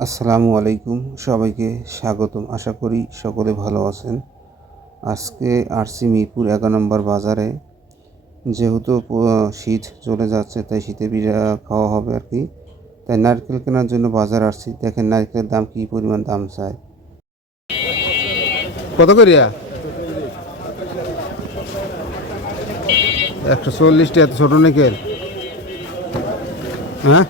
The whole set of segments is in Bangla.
আসসালামু আলাইকুম। সবাইকে স্বাগতম। আশা করি সকলে ভালো আছেন। আজকে আসছি মিরপুর এগারো নম্বর বাজারে যেহেতু শীত চলে যাচ্ছে, তাই শীতে পিঠা খাওয়া হবে আর কি। তাই নারকেল কেনার জন্য বাজার আসছি। দেখেন নারকেলের দাম কী পরিমাণ দাম চায় কত করিয়া? একশো চল্লিশটা এত ছোটো নারকেল। হ্যাঁ?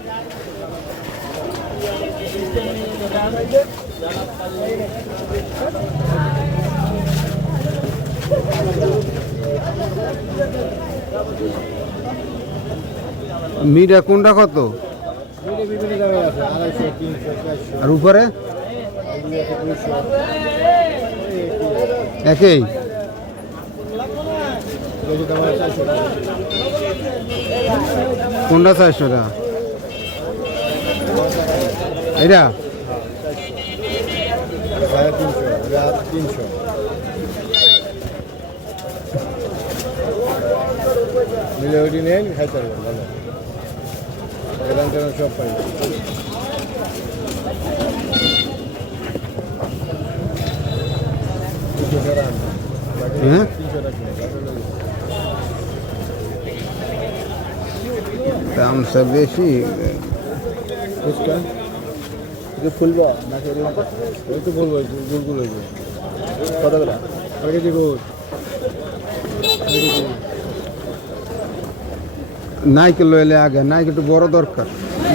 মিডিয়া কোনটা কত? আর উপরে? একই? কোনটা চারশো টাকা এটা তিনশো রাত তিনশো মিলে ওইটি নেন খাইতে পারবেন ভালো এখান থেকে সব পাই তিনশো টাকা ফুলবো? নাকি ওই তো বলব গুল গুল হইবে কত করে কয় কেজি গুড় নাইকেল লইলে আগে নাইকেল একটু বড় দরকার।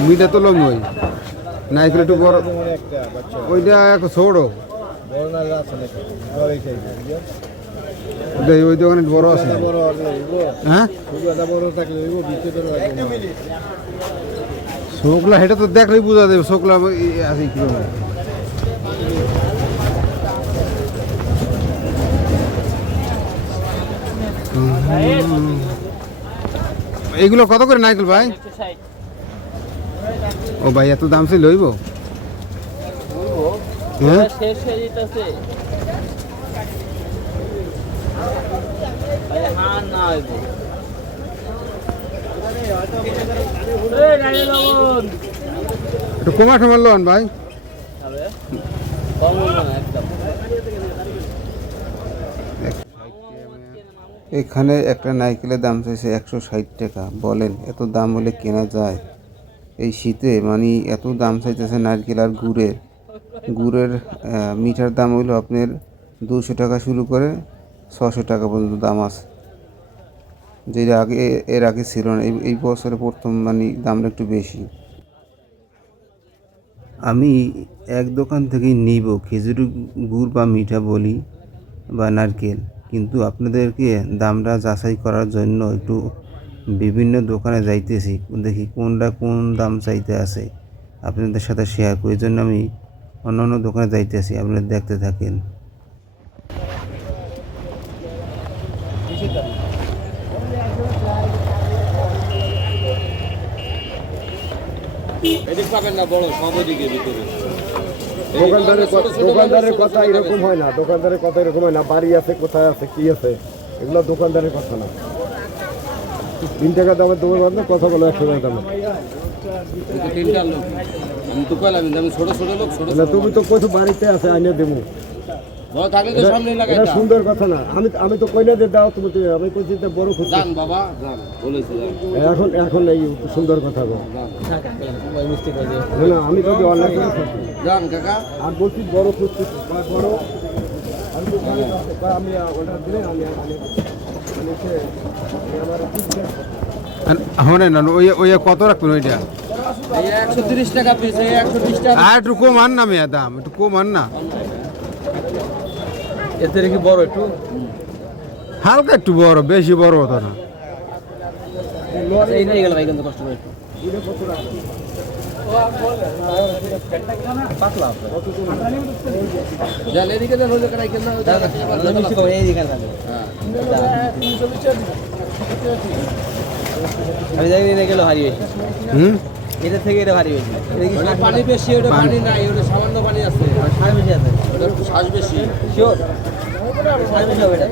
মিটা তো লমই নাইকেল একটু বড়। ওইটা এক ছোড়ো। না ওই দোকানে বড় আছে। হ্যাঁ? বড় থাকলে শোকলা, সেটা তো দেখলেই বোঝা যাবে, শোকলা আছে কি এইগুলো কত করে নাইকেল ভাই? ও ভাই, এত দাম সে লইব? হ্যাঁ? না হইব এই নারী লবণ একটু কমা লোন ভাই। এখানে একটা নাইকেলের দাম চাইছে একশো ষাট টাকা। বলেন, এত দাম হলে কেনা যায়? এই শীতে মানে এত দাম চাইতেছে নারকেল আর গুড়ের। গুড়ের মিঠার দাম হইল আপনার দুশো টাকা শুরু করে ছশো টাকা পর্যন্ত দাম আছে। যেটা আগে, এর আগে ছিল না। এই- বছরে প্রথম মানে দামটা একটু বেশি। আমি এক দোকান থেকেই নিব, খেজুর গুড় বা মিঠা বলি বা নারকেল। কিন্তু আপনাদেরকে দামটা যাচাই করার জন্য একটু বিভিন্ন দোকানে যাইতেছি। দেখি কোনটা কোন দাম চাইতে আছে আপনাদের সাথে শেয়ার করি। জন্য আমি অন্য অন্য দোকানে যাইতেছি, আপনারা দেখতে থাকেন। এদিক পাবেন না বড় সব ওদিকে ভিতরে দোকানদারের কথা- দোকানদারের কথা এরকম হয় না। দোকানদারের কথা এরকম হয় না। বাড়ি আছে কোথায় আছে কি আছে এগুলো দোকানদারের কথা না। তিন টাকা দামের দোকান বাঁধলে কথা বলো একশো টাকা দামে তিনটা লোক আমি তো কইলাম আমি ছোট ছোট লোক ছোট না তুমি তো কোথাও বাড়িতে আছে আইনে দেবো। এটা সুন্দর কথা না। আমি আমি তো কইনা দিয়ে দাও তুমি আমি কইছি যে বড় খুশি। যান বাবা বলেছি এখন এখন এই সুন্দর কথা বল। না না আমি তো অনলাইন। যান কাকা। আর বলছি বড় খুশি বড় আমি জানি অর্ডার দিলে আমি না ওই ওই কত রাখবেন ওইটা? একশো তিরিশ টাকা পিস একশো বিশ টাকা আর একটু কম আন না মেয়া দাম একটু কম আন না থেকে কি বড় একটু? হালকা একটু বড় বেশি বড় হতো না। এইদিকে আমি জানি না গেল হারিয়ে হুম? এটা থেকে এটা ভারী হয়েছে। পানি বেশি ওটা পানি নাই ওটা সামান্য পানি আছে। শ্বাস বেশি আছে। ওটা শ্বাস বেশি শিওর শ্বাস বেশি। হবে এটা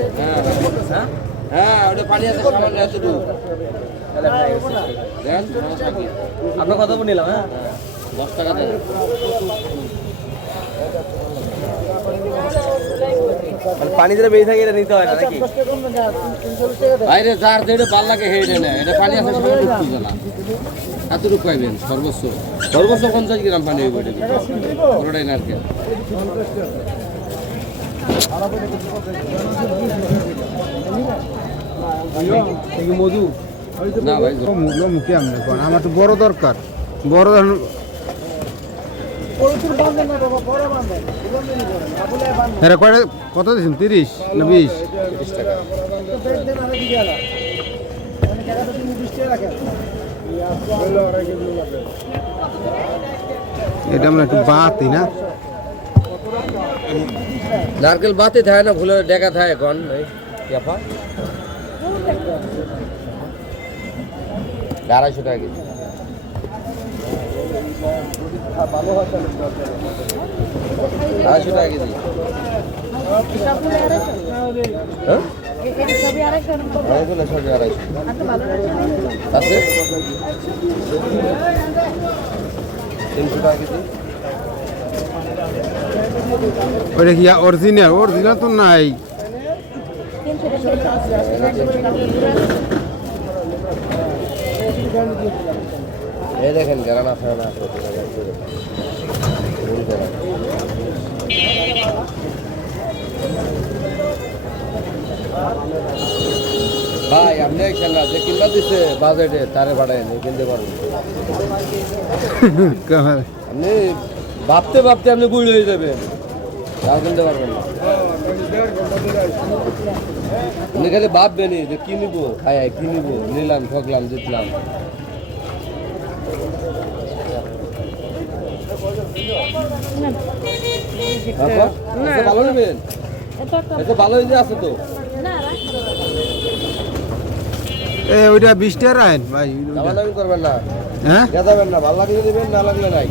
হ্যাঁ হ্যাঁ ওটা পানি আছে সামান্য এতটুকু আপনার কথা বলে নিলাম হ্যাঁ। দশ টাকা দেন। পানি যেটা বেরিয়ে থাকে এটা নিতে হয় না নাকি? বাইরে যার যেটা ভালো লাগে হেঁটে নেয়। এটা পানি আছে এতটুকু পাইবেন সর্বোচ্চ। সর্বোচ্চ পঞ্চাশ গ্রাম পানি হইব এটা পুরোটাই নারকেল মধু না ভাই মুখে আমি আমার তো বড় দরকার। বড় ধরনের এরা কয় কত দিয়েছেন তিরিশ না বিশ? এটা আমরা একটু বাতি না? নারকেল বাতে থাকে না, ভুলে ডেকা থাকে এখন এই ইয়াফা আড়াইশো টাকা কেজি। আড়াইশো টাকা কেজি। হ্যাঁ? আরেকটা সবই অরিজিনাল অরিজিনাল তো নাই। এই দেখেন গেরানা ফেরানা ভাই আপনি খেলা যে কিনবা দিচ্ছে বাজেটে তারে ভাড়ায় নিয়ে কিনতে পারবেন আপনি ভাবতে ভাবতে আপনি বুড়ি হয়ে যাবেন। তাও কিনতে পারবেন না। আপনি খালি ভাববেনই যে কি নিবো? খাই কি নিবো? নিলাম ঠকলাম জিতলাম। ভালো নেবেন? এত ভালো হয়ে আছে তো। এ ওইটা বিশ আইন ভাই করবেন না। হ্যাঁ? না ভালো লাগলে দেবেন না লাগলে নাই।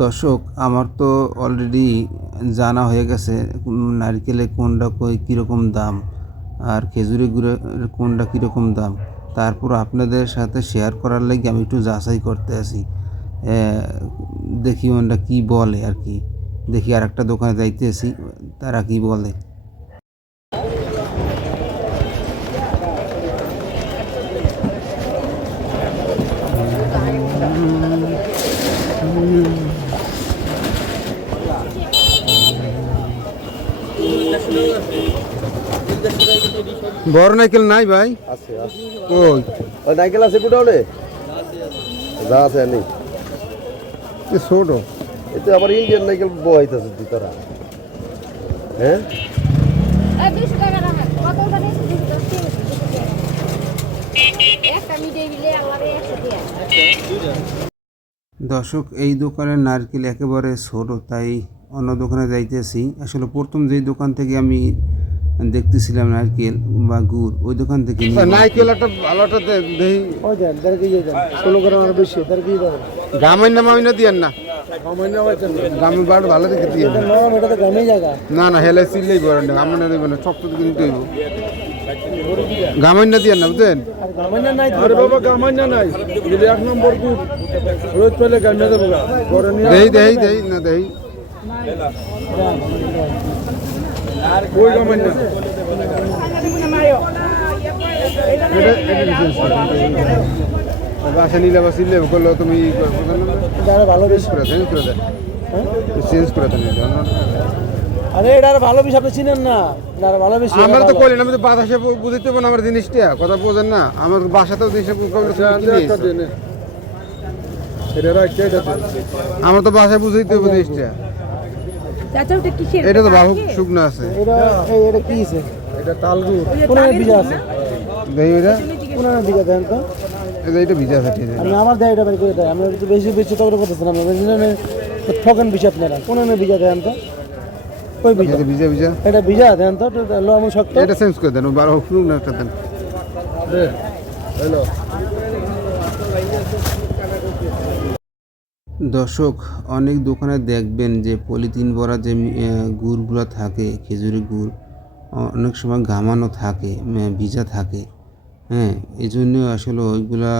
দর্শক আমার তো অলরেডি জানা হয়ে গেছে নারকেলে কোনটা কই কীরকম দাম আর খেজুরি গুড়ের কোনটা কীরকম দাম। তারপর আপনাদের সাথে শেয়ার করার লাগি আমি একটু যাচাই করতে আসি দেখি ওনটা কি বলে আর কি। দেখি আর একটা দোকানে যাইতেছি তারা কি বলে। বড় নারকেল নাই ভাই। আছে ওই ওই নাইকেল আছে গোডাউনে যা আছে নেই ছোট। এতে আবার ইন্ডিয়ান নাইকেল বহাইতেছে তুই তারা। হ্যাঁ? দর্শক এই দোকানের নারকেল একেবারে ছোট তাই অন্য দোকানে যাইতেছি। আসলে প্রথম যেই দোকান থেকে আমি দেখতেছিলাম নারকেল বা গুড় ওই দোকান থেকে নারকেল একটা ভালোটা দেই। ওই দেন তার কি দেন ষোলো গ্রাম আর বেশি তার কি দেন। গ্রামের নাম আমি না। দিয়েন না? গ্রামের বাড়ি ভালো দেখে দিয়ে নরম এটা তো গ্রামেই জায়গা। না না হেলে সিললেই বলেন না আমার না দেবেন না শক্ত কিনতে হইব। গ্রামের না দিয়েন না বুঝলেন আর গ্রামান্য নাই আরে বাবা নাই। যদি এক নম্বর গুড় রোজ পেলে দেবো দেই দেই দেই না দেই। বাসা নিলে বা করল তুমি ভালো বেশি করে চেঞ্জ করে দেন চেঞ্জ করে দেন আরে এটা আর ভালো বেশি আপনি চিনেন না। আর ভালো বেশি আমরা তো করি না আমি তো বাতাসে বুঝতে পারব না আমার জিনিসটা। কথা বোঝেন না। আমার বাসাতেও জিনিসটা আমার তো বাসায় বুঝাইতে হবে জিনিসটা। চাচা ওটা কিসের এটা তো ভালো শুকনো আছে। এটা এই এটা কি আছে? এটা তাল গুড় কোন ভিজা আছে দেখি এটা। কোন ভিজা দেন তো। এটা ভিজা আছে ঠিক আছে। আমি আমার দেয় এটা বের করে দেয় আমি একটু বেশি বেশি তখন করতেছেন আমরা ঠকেন বেশি আপনারা। কোন ভিজা দেন তো। ওই ভিজা? এটা ভিজা ভিজা। এটা ভিজা দেন তো লো আমি শক্ত। এটা চেঞ্জ করে দেন বারো শুকনো একটা দেন। হ্যালো দর্শক, অনেক দোকানে দেখবেন যে পলিথিন ভরা যে গুড়গুলো থাকে খেজুরি গুড় অনেক সময় ঘামানো থাকে ভিজা থাকে হ্যাঁ এই জন্য আসলে ওইগুলা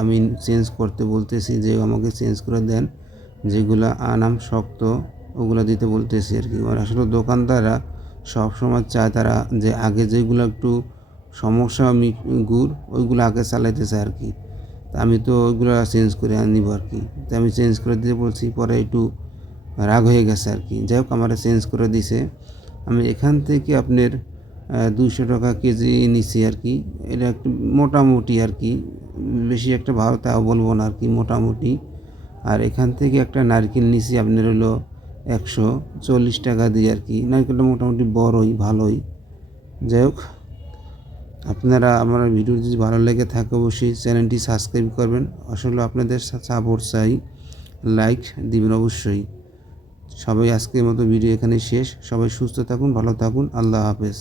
আমি চেঞ্জ করতে বলতেছি যে, আমাকে চেঞ্জ করে দেন, যেগুলো আনাম শক্ত, ওগুলো দিতে বলতেছি আর কি। আর আসলে দোকানদাররা সবসময় চায় তারা যে, আগে যেগুলো একটু সমস্যা গুড়, ওইগুলো আগে চালাইতেছে আর কি। আমি তো ওইগুলো চেঞ্জ করে আনিব আর কি। তো আমি চেঞ্জ করে দিতে বলছি, পরে একটু রাগ হয়ে গেছে আর কি। যাই হোক, আমার চেঞ্জ করে দিছে। আমি এখান থেকে আপনার দুইশো টাকা কেজি নিছি আর কি। এটা একটু মোটামুটি আর কি। বেশি একটা ভালো তাও বলব না আর কি, মোটামুটি। আর এখান থেকে একটা নারকেল নিছি, আপনার হলো একশো চল্লিশ টাকা দিয়ে আর কি। নারকেলটা মোটামুটি বড়ই, ভালোই। যাই হোক আপনারা আমার ভিডিও যদি ভালো লেগে থাকে অবশ্যই চ্যানেলটি সাবস্ক্রাইব করবেন। আসলে আপনাদের সাপোর্ট চাই লাইক দিবেন অবশ্যই। সবাই আজকের মতো ভিডিও এখানে শেষ। সবাই সুস্থ থাকুন, ভালো থাকুন। আল্লাহ হাফেজ।